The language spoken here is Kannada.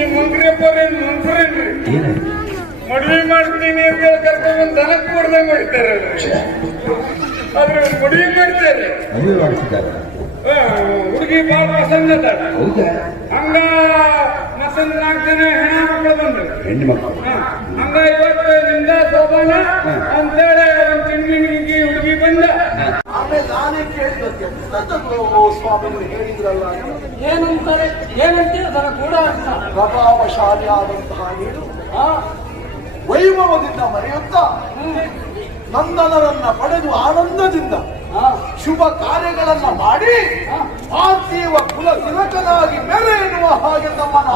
ಈ ಮಂತ್ರಿಯಪ್ಪರೇನು ಮಂತ್ರೇನ್ರಿ ಮದುವೆ ಮಾಡ್ತೀನಿ ಅಂತ ಹೇಳಿ ಕರ್ಕೊಂಡ್ಬಂದು ದನಕ್ಕೆ ಕೊಡ್ದಂಗೆ ಮಾಡ್ತಾರೆ ಆದ್ರೆ ಮದುವೆ ಮಾಡ್ತಾರೆ ಹುಡುಗಿ ಬಾಳ ಪಸಂದ್ ಅದ ಹಂಗ ಮಸಂದ್ 4 ಜನ ಹೆಣ್ಣು ಮಕ್ಕಳು ಬಂದ್ರು ಹಂಗ ಇವತ್ತು ನಿಂದ ಸೋಬಾನ ಅಂತೇಳಿ ಒಂದ್ ತಿಂಗಳಿಗೆ ಹುಡುಗಿ ಬಂದ ಆಮೇಲೆ ನಾನೇ ಕೇಳಿದ್ದೆ ಸ್ವಾಮಿ ಹೇಳಿದ್ರಲ್ಲ ಏನಂತಾರೆ ಏನಂತೀರ ಅದರ ಕೂಡ ಅಂತ ಪ್ರಭಾವಶಾಲಿ ಆದಂತಹ ನೀನು ವೈಭವದಿಂದ ಮರೆಯುತ್ತಾ ನಂದನರನ್ನ ಪಡೆದು ಆನಂದದಿಂದ ಶುಭ ಕಾರ್ಯಗಳನ್ನ ಮಾಡಿ ಪಾರ್ಥಿವ ಕುಲ ತಿಲಕನಾಗಿ ಮೆರೆ ಎನ್ನುವ ಹಾಗೆ ನಮ್ಮನ್ನು